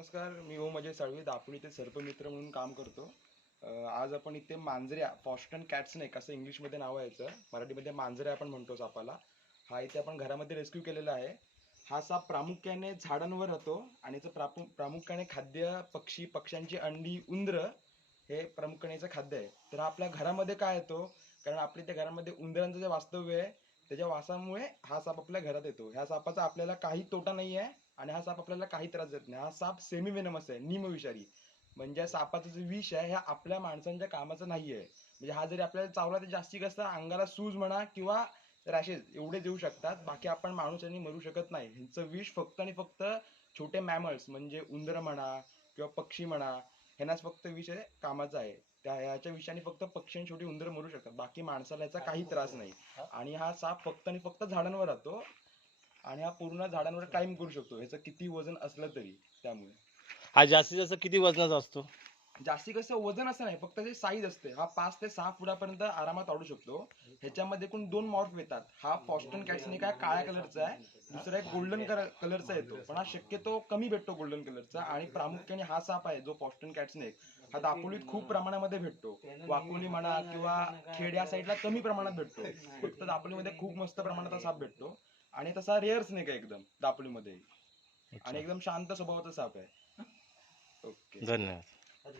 नमस्कार मी ओम अजय साळवी दापोली ते सर्पमित्र म्हणून काम करतो आज आपण इथे मांजऱ्या फॉस्टन कसं असं इंग्लिशमध्ये नाव यायचं मराठीमध्ये मांजरे आपण म्हणतो सापाला हा इथे आपण घरामध्ये रेस्क्यू केलेला आहे हा साप प्रामुख्याने झाडांवर राहतो आणि याचं प्रामुख्याने खाद्य पक्षी पक्ष्यांची अंडी उंदर हे प्रामुख्याने खाद्य आहे तर आपल्या घरामध्ये काय येतो कारण आपल्या त्या घरामध्ये उंदरांचं जे वास्तव्य आहे त्याच्या वासामुळे हा साप आपल्या घरात येतो ह्या सापाचा आपल्याला काही तोटा नाही आहे आणि हा साप आपल्याला काही त्रास देत नाही हा साप सेमी वेनमस आहे निमविषारी म्हणजे सापाचं जे विष आहे ह्या आपल्या माणसांच्या कामाचं नाही आहे म्हणजे हा जरी आपल्याला चावला तरी जास्तीत जास्त अंगाला सूज म्हणा किंवा रॅशेस एवढे देऊ शकतात बाकी आपण माणूस यांनी मरू शकत नाही ह्यांचं विष फक्त आणि फक्त छोटे मॅमल्स म्हणजे उंदर म्हणा किंवा पक्षी म्हणा ह्यांनाच फक्त विषय कामाचा आहे त्या ह्याच्या विषयाने फक्त पक्षी छोटी उंदर मरू शकतात बाकी माणसाला याचा काही हो, त्रास हो. नाही आणि हा साप फक्त आणि फक्त झाडांवर राहतो आणि हा पूर्ण झाडांवर हो. कायम करू शकतो ह्याचं किती वजन असलं तरी त्यामुळे हा जास्तीत जास्त किती वजनाचा असतो जास्ती कसं वजन असं नाही फक्त जे साईज असते हा पाच ते सहा फुटापर्यंत आरामात वाढू शकतो ह्याच्यामध्ये एकूण दोन मॉर्फ येतात हा फॉस्टन कॅट्सने काय काळ्या कलरचा आहे दुसरा एक गोल्डन कलरचा येतो पण हा शक्यतो कमी भेटतो गोल्डन कलरचा आणि प्रामुख्याने हा साप आहे जो फॉस्टन कॅटसन हा दापोलीत खूप प्रमाणामध्ये भेटतो वाकोली म्हणा किंवा खेड या साईडला कमी प्रमाणात भेटतो फक्त दापोलीमध्ये खूप मस्त प्रमाणात हा साप भेटतो आणि तसा रेअर स्नेक आहे एकदम दापोलीमध्ये आणि एकदम शांत स्वभावाचा साप आहे ओके धन्यवाद